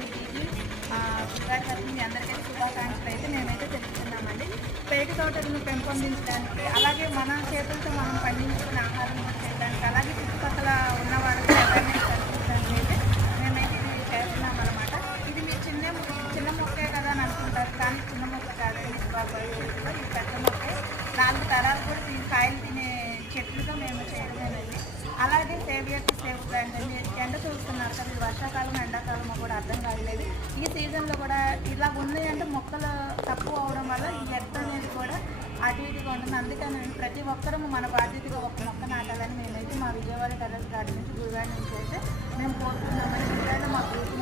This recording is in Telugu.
విజయ్కి ఉగాది తరఫున మీ అందరికీ శుభాకాంక్షలు అయితే మేమైతే తెలుపుతున్నామండి. పేటి తోటలను పెంపొందించడానికి, అలాగే మన చేతులతో మనం పండించుకునే ఆహారం చేయడానికి, అలాగే చుట్టుపక్కల ఉన్న వాళ్ళకి అవేర్నెస్ కల్పించడానికి అయితే మేమైతే ఇది చేస్తున్నాం అనమాట. ఇది మీ చిన్న మొక్కే కదా అని అనుకుంటారు, కానీ చిన్న మొక్క కాదండి. భవిష్యత్తులో ఈ పెద్ద మొక్కే 4 తరాలు కూడా కాయలు తినే చెట్లుగా మేము చేయడమేనండి. అలాగే సేవియర్ టు సేవ్ ప్లాంట్ అండి. ఎండ చూస్తున్నారు కదా, ఇది వర్షాకాలం ఎండాకాలమో కూడా అర్థం కాలేదు. ఈ సీజన్లో కూడా ఇలా ఉంది అంటే మొక్కలు తక్కువ అవడం వల్ల ఈ ఎర్త్ అనేది కూడా అటు ఇటుగా ఉంటుంది. అందుకని ప్రతి ఒక్కరూ మన బాధ్యతగా ఒక మొక్క నాటాలని మేమైతే మా విజయవాడ టెర్రస్ గార్డెన్ నుంచి గురుగారి నుంచి అయితే మేము కోరుతున్నామని. గురుగారు మా గ్రూప్